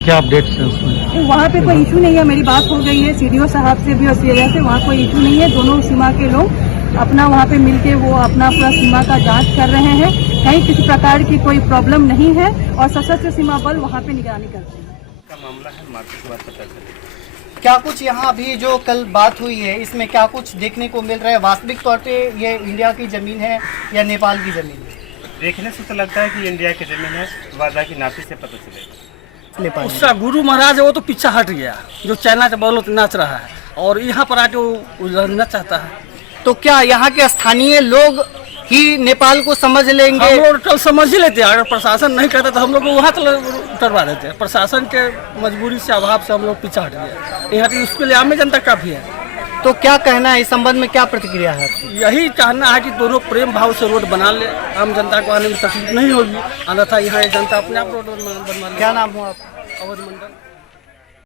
क्या अपडेट्स है उसमें? वहाँ पे कोई इशू नहीं है, मेरी बात हो गई है सीडीओ साहब से भी और सीरिया से, वहाँ कोई इशू नहीं है। दोनों सीमा के लोग अपना वहाँ पे मिलके वो अपना पूरा सीमा का जांच कर रहे हैं, कहीं किसी प्रकार की कोई प्रॉब्लम नहीं है और सशस्त्र सीमा बल वहाँ पे निगरानी करते हैं। का मामला है, मार्केट के बाद पता चलेगा। क्या कुछ यहाँ अभी जो कल बात हुई है इसमें क्या कुछ देखने को मिल रहा है? वास्तविक तौर पे ये इंडिया की ज़मीन है या नेपाल की ज़मीन है? देखने से तो लगता है कि इंडिया की ज़मीन है, वादा की नापी से पता चलेगा। नेपाल उसका गुरु महाराज है वो तो पीछा हट गया, जो चाइना के बदौलत नाच रहा है और यहाँ पर आके वो लड़ना चाहता है। तो क्या यहाँ के स्थानीय लोग ही नेपाल को समझ लेंगे? हम लोग कल समझ ही लेते हैं, अगर प्रशासन नहीं करता तो हम लोग को वहाँ तक उतरवा देते हैं। प्रशासन के मजबूरी से, अभाव से हम लोग पीछा हट गए। यहाँ की उसके लिए आम जनता काफ़ी है। तो क्या कहना है इस संबंध में, क्या प्रतिक्रिया है आपकी? यही कहना है कि दोनों प्रेम भाव से रोड बना ले, आम जनता को आने में तकलीफ नहीं होगी, अन्यथा यहाँ जनता अपने आप रोड बनवा ले। क्या नाम हो आप? अवध मंडल।